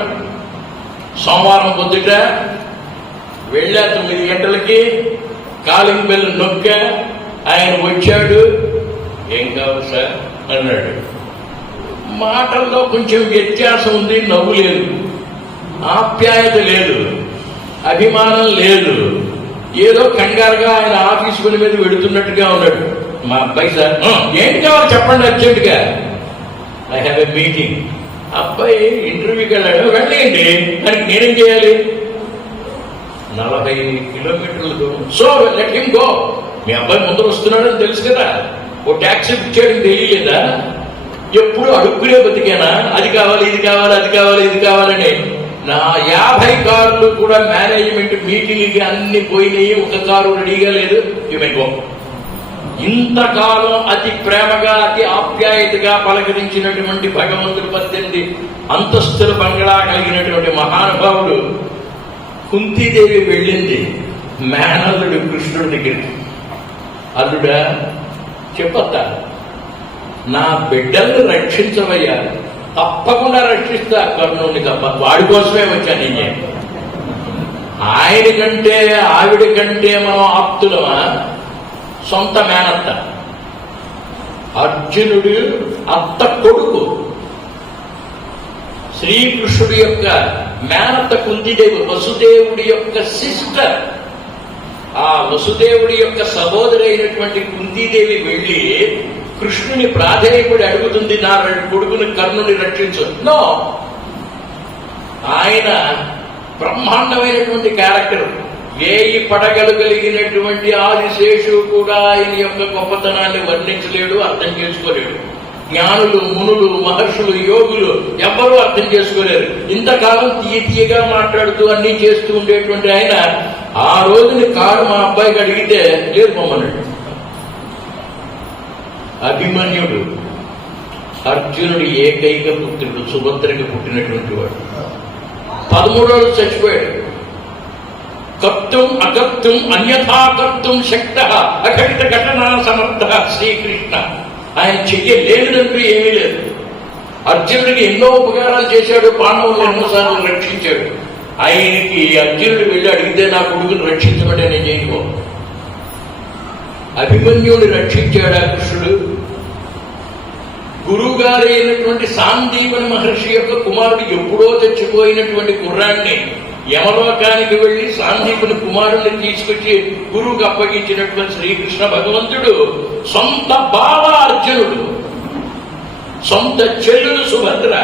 సోమవారం పొద్దుట వెళ్ళా 9 గంటలకి, కాలింగ్ బెల్ నొక్క, ఆయన వచ్చాడు. ఏం కావాలి సార్ అన్నాడు. మాటల్లో కొంచెం వ్యత్యాసం ఉంది, నవ్వు లేదు. ఆప్యాయత లేదు, అభిమానం లేదు. ఏదో కంగారుగా ఆయన ఆఫీస్ పని మీద వెడుతున్నట్టుగా ఉన్నాడు. మా అబ్బాయి సార్ ఏంటి కావాలి చెప్పండి అర్జెంటుగా, ఐ హ్యావ్ ఎ మీటింగ్. అబ్బాయి ఇంటర్వ్యూకి వెళ్ళాడు, వెళ్ళండి. దానికి నేనేం చేయాలి? 40 కిలోమీటర్ల దూరం. So let him go. మీ అబ్బాయి ముందర వస్తున్నాడని తెలుసు కదా, ఓ ట్యాక్సీ బుక్ చేయడం తెలియలేదా? ఎప్పుడు అడుక్కునే బతికేనా? అది కావాలి, ఇది కావాలి, అది కావాలి, ఇది కావాలని. నా 50 కార్లు కూడా మేనేజ్మెంట్ మీటింగ్కి అన్ని పోయినాయి, ఒక కారు రెడీగా లేదు. గో. ఇంతకాలం అతి ప్రేమగా అతి ఆప్యాయతగా పలకరించినటువంటి భగవంతుడు 18 అంతస్తుల బంగళా కలిగినటువంటి మహానుభావుడు కుంతీదేవి వెళ్ళింది మేనల్లుడు కృష్ణుడి దగ్గరికి. అల్లుడా చెప్పొద్దా, నా బిడ్డల్ని రక్షించవయ్యా. తప్పకుండా రక్షిస్తా కర్ణుడిని తప్ప, వాడి కోసమే వచ్చాను నేను. ఆయన కంటే ఆవిడ కంటే మనం ఆప్తులమా? సొంత మేనత్త. అర్జునుడు అత్త కొడుకు, శ్రీకృష్ణుడి యొక్క మేనత్త కుంతిదేవి, వసుదేవుడి యొక్క సిస్టర్. ఆ వసుదేవుడి యొక్క సహోదరి అయినటువంటి కుంతీదేవి వెళ్ళి కృష్ణుని ప్రాధేయపడి అడుగుతుంది, నా కొడుకుని కర్ణుని రక్షించు. నో, ఆయన బ్రహ్మాండమైనటువంటి క్యారెక్టర్. 1000 పడగలు కలిగినటువంటి ఆదిశేషు కూడా ఆయన యొక్క గొప్పతనాన్ని వర్ణించలేడు, అర్థం చేసుకోలేడు. జ్ఞానులు, మునులు, మహర్షులు, యోగులు ఎవ్వరూ అర్థం చేసుకోలేరు. ఇంతకాలం తీయగా మాట్లాడుతూ అన్ని చేస్తూ ఉండేటువంటి ఆయన ఆ రోజుని కారు మా అబ్బాయికి అడిగితే లేదు పొమ్మన్నాడు. అభిమన్యుడు అర్జునుడి ఏకైక పుత్రుడు, సుభద్రకి పుట్టినటువంటి వాడు. 13 రోజులు చచ్చిపోయాడు. కర్తుం అకర్తుం అన్యథా కర్తుం శక్త అఖండ ఘటనా సమర్థ శ్రీకృష్ణ. ఆయన చెయ్యలేనిదంటూ ఏమీ లేదు. అర్జునుడికి ఎన్నో ఉపకారాలు చేశాడు, పాండవులను ఎన్నోసార్లు రక్షించాడు. ఆయనకి అర్జునుడు వెళ్ళి అడిగితే నా కొడుకుని రక్షించబడి నేను చేయకో. అభిమన్యుడిని రక్షించాడు ఆ కృష్ణుడు. గురువు గారు అయినటువంటి సాందీపని మహర్షి యొక్క కుమారుడు ఎప్పుడో చచ్చిపోయినటువంటి కుర్రాన్ని యమలోకానికి వెళ్లి సాందీపుని కుమారుడిని తీసుకొచ్చి గురువుకు అప్పగించినటువంటి శ్రీకృష్ణ భగవంతుడు సొంత బావ అర్జునుడు, సొంత చెల్లుడు సుభద్ర,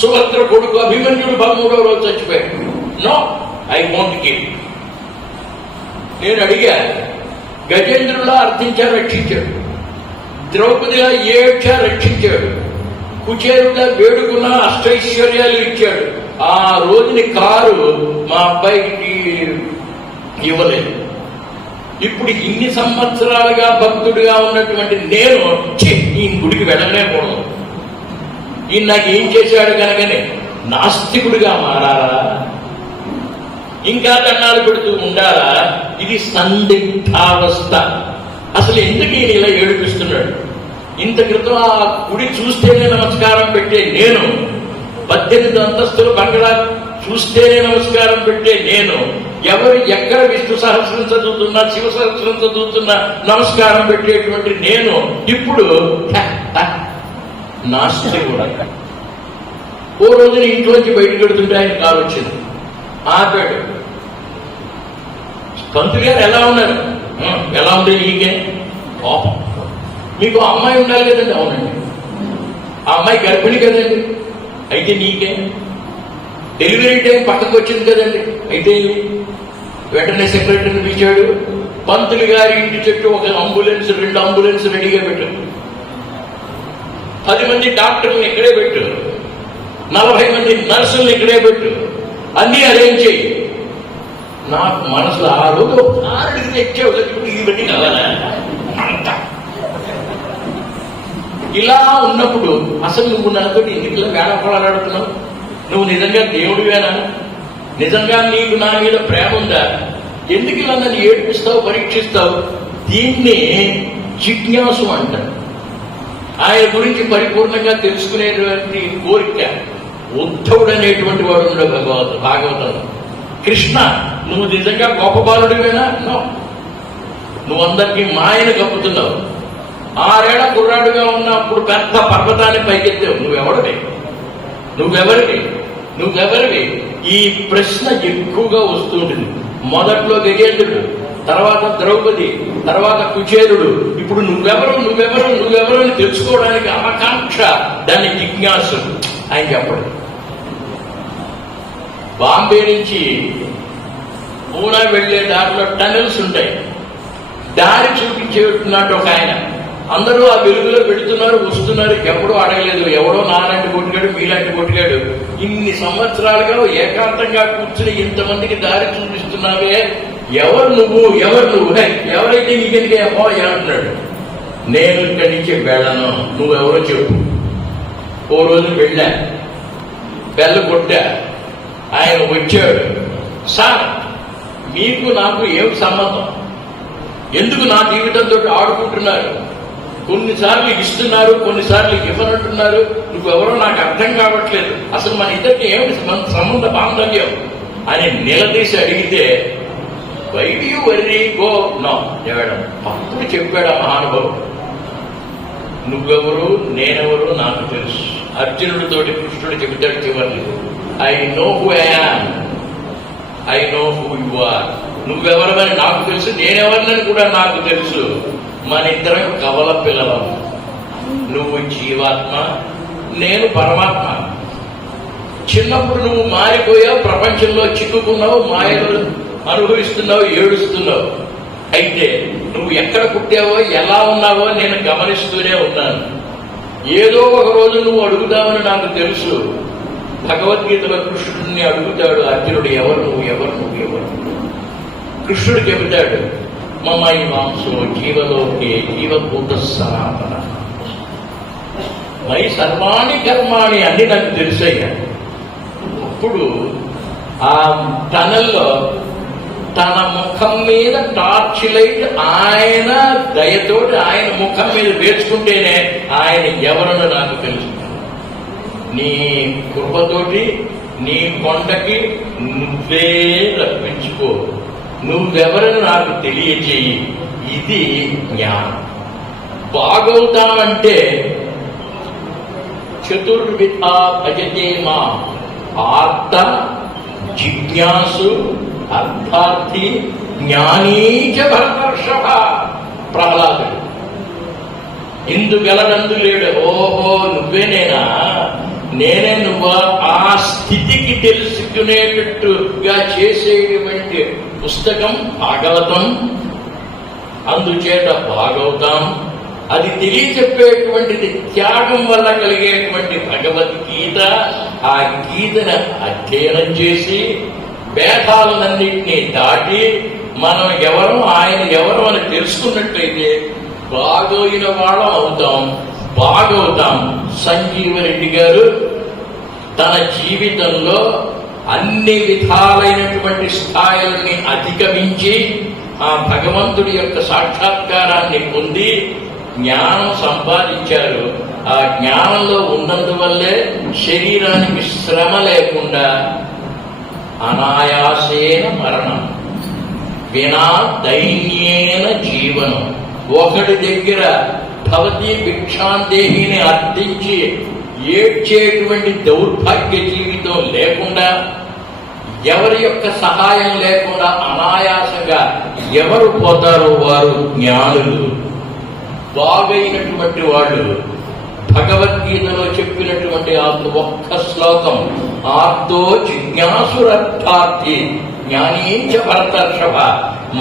సుభద్ర కొడుకు అభిమన్యుడు 13వ రోజు చచ్చిపోయాడు. No, I want give. నేను అడిగా, గజేంద్రులా అర్థించా రక్షించాడు, ద్రౌపదిలా ఏడ్చా రక్షించాడు, కుచేరుగా వేడుకున్న అష్టైశ్వర్యాలు ఇచ్చాడు. ఆ రోజుని కారు మా అబ్బాయికి ఇవ్వలేదు. ఇప్పుడు ఇన్ని సంవత్సరాలుగా భక్తుడిగా ఉన్నటువంటి నేను ఈ గుడికి వెళ్ళలేకూడదు, ఈయన నాకు ఏం చేశాడు కనుకనే నాస్తికుడిగా మారాలా, ఇంకా దండాలు పెడుతూ ఉండాలా? ఇది సందిగ్ధావస్థ. అసలు ఎందుకు ఈయన ఇలా ఏడిపిస్తున్నాడు? ఇంత క్రితం ఆ గుడి చూస్తేనే నమస్కారం పెట్టే నేను, 18 అంతస్తుల బంగళా చూస్తేనే నమస్కారం పెట్టే నేను, ఎవరు ఎక్కడ విష్ణు సహస్రం చదువుతున్నా, శివ సహస్రం చదువుతున్నా నమస్కారం పెట్టేటువంటి నేను ఇప్పుడు నాస్తికుడు. ఓ రోజున ఇంట్లోంచి బయటకు పెడుతుంటే ఆయన కారు వచ్చింది, ఆపాడు. పంతులు గారు ఎలా ఉన్నారు? ఎలా ఉంది నీకే? పాపం, మీకు అమ్మాయి ఉండాలి కదండి. అవునండి. ఆ అమ్మాయి గర్భిణి కదండి. అయితే నీకే? డెలివరీ టైం పక్కకు వచ్చింది కదండి. అయితే వెంటనే సెక్రటరీని పిలిచాడు. పంతులు గారి ఇంటి చుట్టూ ఒక అంబులెన్స్, 2 అంబులెన్స్ రెడీగా పెట్టారు. 10 మంది డాక్టర్లను ఇక్కడే పెట్టు, 40 మంది నర్సులను ఇక్కడే పెట్టు, అన్నీ అరేంజ్ చేయి. నాకు మనసులో ఆ రోజు ఆరుడికి తెచ్చావు, ఇవన్నీ కావాలా? ఇలా ఉన్నప్పుడు అసలు నువ్వు నాతో ఎందుకు వేళపడాడుతున్నావు? నువ్వు నిజంగా దేవుడివేనా? నిజంగా నీకు నా మీద ప్రేమ ఉందా? ఎందుకు ఇలా నన్ను ఏడిపిస్తావు, పరీక్షిస్తావు? దీన్ని జిజ్ఞాసు అంటారు. ఆయన గురించి పరిపూర్ణంగా తెలుసుకునేటువంటి కోరిక ఉద్ధవుడు అనేటువంటి వాడు ఉన్నాడు భాగవతంలో. కృష్ణ, నువ్వు నిజంగా గొప్ప బాలుడివేనా? నువ్వు అందరికీ మాయను కప్పుతున్నావు. 6 ఏళ్ల కుర్రాడుగా ఉన్నప్పుడు పెద్ద పర్వతాన్ని పైకెత్తావు. నువ్వెవరివి? నువ్వెవరివి? ఈ ప్రశ్న ఎక్కువగా వస్తుంటుంది. మొదట్లో గజేంద్రుడు, తర్వాత ద్రౌపది, తర్వాత కుచేలుడు. ఇప్పుడు నువ్వెవరు అని తెలుసుకోవడానికి ఆకాంక్ష, దాన్ని జిజ్ఞాస. ఆయన చెప్పడు. బాంబే నుంచి పూనా వెళ్లే దారిలో టనెల్స్ ఉంటాయి. దారి చూపించేట్టున్నట్టు ఒక ఆయన. అందరూ ఆ వెలుగులో పెడుతున్నారు, వస్తున్నారు. ఎప్పుడూ అడగలేదు. ఎవడో నాలాంటి కొట్టుగాడు, మీలాంటి కొట్టుగాడు. ఇన్ని సంవత్సరాలుగా ఏకాంతంగా కూర్చుని ఇంతమందికి దారి చూపిస్తున్నావే, ఎవరు నువ్వు? ఎవరైతే నీకెందుకే అంటున్నాడు. నేను ఇక్కడి నుంచి వెళ్ళను, నువ్వెవరో చెప్పు. ఓ రోజు వెళ్ళా, బెల్ల కొట్టా. ఆయన వచ్చాడు. సార్, మీకు నాకు ఏం సంబంధం? ఎందుకు నా జీవితంతో ఆడుకుంటున్నారు? కొన్నిసార్లు ఇస్తున్నారు, కొన్నిసార్లు ఇవ్వనంటున్నారు. నువ్వెవరో నాకు అర్థం కావట్లేదు. అసలు మన ఇద్దరికి ఏమిటి సంబంధ బాంధవ్యం అని నిలదీసి అడిగితే, why do you worry, go నో ఎవడం. అప్పుడు చెప్పాడు ఆ మహానుభావుడు, నువ్వెవరు, నేనెవరు నాకు తెలుసు. అర్జునుడితోటి కృష్ణుడు చెబుతాడు చివరి, I know who I am, I know who you are. నువ్వెవరమని నాకు తెలుసు, నేనెవరినని కూడా నాకు తెలుసు. మన ఇద్దరం కవల పిల్లలం. నువ్వు జీవాత్మ, నేను పరమాత్మ. చిన్నప్పుడు నువ్వు మారిపోయావు, ప్రపంచంలో చిక్కుకున్నావు, మాయలు అనుభవిస్తున్నావు, ఏడుస్తున్నావు. అయితే నువ్వు ఎక్కడ పుట్టావో, ఎలా ఉన్నావో నేను గమనిస్తూనే ఉన్నాను. ఏదో ఒక రోజు నువ్వు అడుగుతావని నాకు తెలుసు. భగవద్గీతలో కృష్ణుడిని అడుగుతాడు అర్జునుడు, ఎవరు? కృష్ణుడు చెబుతాడు, మమై మాంసో జీవలోకే జీవభూత సనాతన, మై సర్వాణి కర్మాణి అన్ని నాకు తెలుసయ్యా. అప్పుడు ఆ టనల్లో తన ముఖం మీద టార్చ్ లైట్ ఆయన దయతోటి ఆయన ముఖం మీద వేసుకుంటేనే ఆయన ఎవరని నాకు తెలుసు. నీ కృపతోటి నీ కొండకి నువ్వే రప్పించుకో, నువ్వెవరని నాకు తెలియచేయి. ఇది జ్ఞానం. బాగవుతామంటే చతుర్విధ భజతే మా, ఆర్త, జిజ్ఞాసు, అర్థార్థి, జ్ఞానీచ భరతర్షభ. ప్రహ్లాదుడు ఇందుగలనందు లేడు. ఓహో, నువ్వేనేనా, నేనే నువ్వా? ఆ స్థితికి తెలుసుకునేటట్టుగా చేసేటువంటి పుస్తకం భాగవతం. అందుచేత భాగవతం అది తెలియచెప్పేటువంటిది త్యాగం వల్ల కలిగేటువంటి భగవద్గీత. ఆ గీతను అధ్యయనం చేసి భేదాలన్నింటినీ దాటి మనం ఎవరు, ఆయన ఎవరు అని తెలుసుకున్నట్లయితే బాగోయిన వాళ్ళం అవుతాం, బాగవుతాం. సంజీవరెడ్డి గారు తన జీవితంలో అన్ని విధాలైనటువంటి స్థాయిల్ని అధిగమించి ఆ భగవంతుడి యొక్క సాక్షాత్కారాన్ని పొంది జ్ఞానం సంపాదించారు. ఆ జ్ఞానంలో ఉన్నందువల్లే శరీరానికి శ్రమ లేకుండా అనాయాసేన మరణం, వినా దైన్యేన జీవనం. ఒకటి దగ్గర భవతి భిక్షాందేహిని అర్థించి ఏడ్చేటువంటి దౌర్భాగ్య జీవితం లేకుండా, ఎవరి యొక్క సహాయం లేకుండా అనాయాసంగా ఎవరు పోతారో వారు జ్ఞానులు. బాగైనటువంటి వాళ్ళు భగవద్గీతలో చెప్పినటువంటి ఆ ఒక్క శ్లోకం, ఆర్తో జిజ్ఞాసురర్థార్థి జ్ఞానీంచ భరతర్షభ,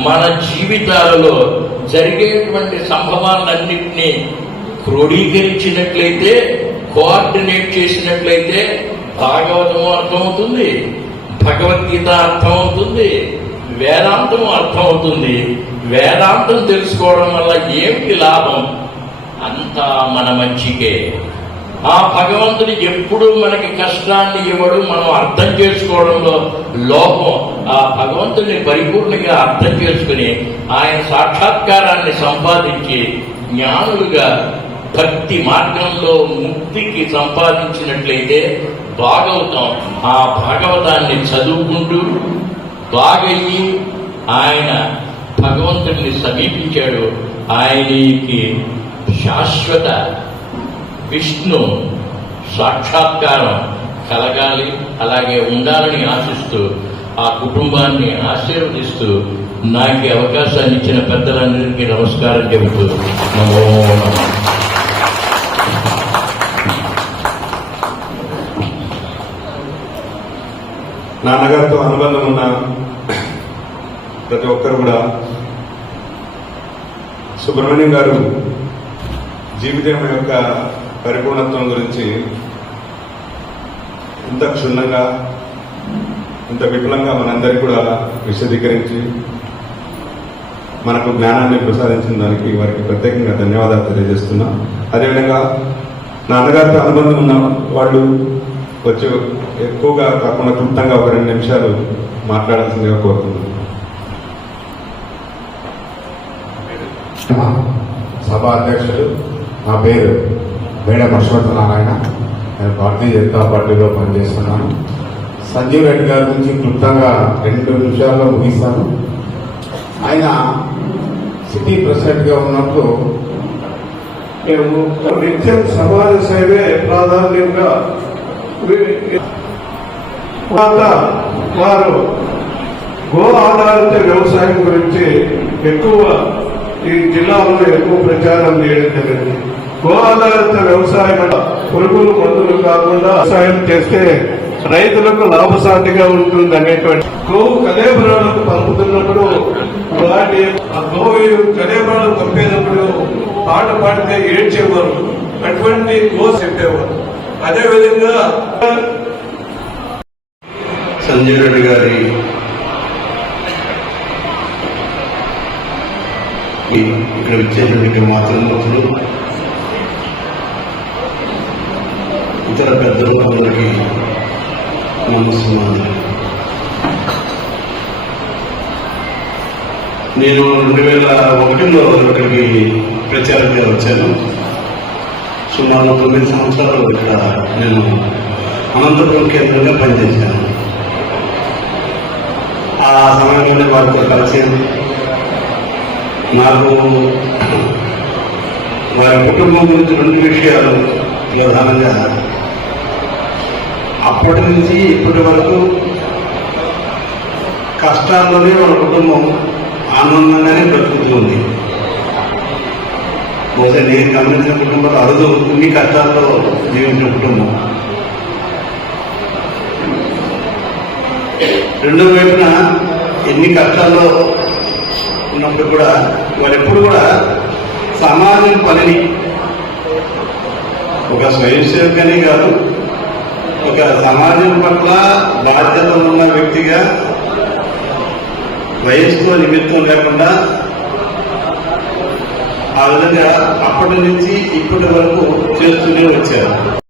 మన జీవితాలలో జరిగేటువంటి సంభవాలన్నింటినీ క్రోడీకరించినట్లయితే, కోఆర్డినేట్ చేసినట్లయితే భాగవతము అర్థమవుతుంది, భగవద్గీత అర్థమవుతుంది, వేదాంతం అర్థమవుతుంది. వేదాంతం తెలుసుకోవడం వల్ల ఏమిటి లాభం? అంతా మన మంచికే. ఆ భగవంతుడు ఎప్పుడు మనకి కష్టాన్ని ఇవ్వడు. మనం అర్థం చేసుకోవడంలో లోపం. ఆ భగవంతుడిని పరిపూర్ణంగా అర్థం చేసుకుని ఆయన సాక్షాత్కారాన్ని సంపాదించి జ్ఞానులుగా భక్తి మార్గంలో ముక్తికి సంపాదించినట్లయితే బాగవుతాం. ఆ భాగవతాన్ని చదువుకుంటూ బాగయ్యి ఆయన భగవంతుడిని సమీపించాడు. ఆయనకి శాశ్వత విష్ణు సాక్షాత్కారం కలగాలి, అలాగే ఉండాలని ఆశిస్తూ ఆ కుటుంబాన్ని ఆశీర్వదిస్తూ నాకు ఈ అవకాశాన్ని ఇచ్చిన పెద్దలందరికీ నమస్కారం చెబుతూ నమో నమః. నాన్నగారితో అనుబంధం ఉన్న ప్రతి ఒక్కరు కూడా సుబ్రహ్మణ్యం గారు జీవితం యొక్క పరిపూర్ణత్వం గురించి ఇంత క్షుణ్ణంగా ఇంత విపులంగా మనందరికీ కూడా విశదీకరించి మనకు జ్ఞానాన్ని ప్రసాదించిన దానికి వారికి ప్రత్యేకంగా ధన్యవాదాలు తెలియజేస్తున్నా. అదేవిధంగా నాన్నగారితో అనుబంధం ఉన్న వాళ్ళు వచ్చి ఎక్కువగా కాకుండా క్లుప్తంగా ఒక 2 నిమిషాలు మాట్లాడాల్సిందిగా కోరుతున్నాను. సభా అధ్యక్షుడు, నా పేరు మేడం అశ్వత్థనారాయణ. నేను భారతీయ జనతా పార్టీలో పనిచేస్తున్నాను. సంజీవ్ రెడ్డి గారి గురించి క్లుప్తంగా 2 నిమిషాల్లో ముగిస్తాను. ఆయన సిటీ ప్రెసిడెంట్ గా ఉన్నప్పుడు మేము నిత్యం సమాజ సేవే ప్రాధాన్యంగా వారు గో ఆధారిత వ్యవసాయం గురించి ఎక్కువ ఈ జిల్లాలో ఎక్కువ ప్రచారం చేయడం జరిగింది. గో ఆధారిత వ్యవసాయం పురుగులు మందులు కాకుండా వ్యవసాయం చేస్తే రైతులకు లాభసాటిగా ఉంటుంది అనేటువంటి గోవు కలేబరాలకు పంపుతున్నప్పుడు వాటి గోవు కలేబరాలు పంపేటప్పుడు పాట పాడితే ఏడ్చేవారు, అటువంటి గో చెప్పేవారు. అదేవిధంగా సంజయ్ రెడ్డి గారి ఇక్కడ వచ్చేటువంటి మాతృమూర్తులు, ఇతర పెద్దలు అందరికీ నమస్కారం. నేను 2001లో ఇక్కడికి ప్రచారంగా వచ్చాను. సుమారు 9 సంవత్సరాలు ఇక్కడ నేను అనంతపురం కేంద్రంగా పనిచేశాను. ఆ సమయంలోనే వారితో కలిసి నాకు వారి కుటుంబం గురించి 2 విషయాలు ప్రధానంగా, అప్పటి నుంచి ఇప్పటి వరకు కష్టాల్లోనే వాళ్ళ కుటుంబం ఆనందంగానే బ్రతుకుతూ ఉంది. బహుశా నేను గమనించిన కుటుంబాలు అరుదు ఇన్ని కష్టాల్లో జీవించిన కుటుంబం. రెండో వైపున ఎన్ని కష్టాల్లో ఉన్నప్పుడు కూడా వారు ఎప్పుడు కూడా సమాజం పనిని ఒక స్వయం సేవకనే కాదు, ఒక సమాజం పట్ల బాధ్యత ఉన్న వ్యక్తిగా వయస్సుతో నిమిత్తం లేకుండా ఆ విధంగా అప్పటి నుంచి ఇప్పటి వరకు చేస్తూనే వచ్చారు.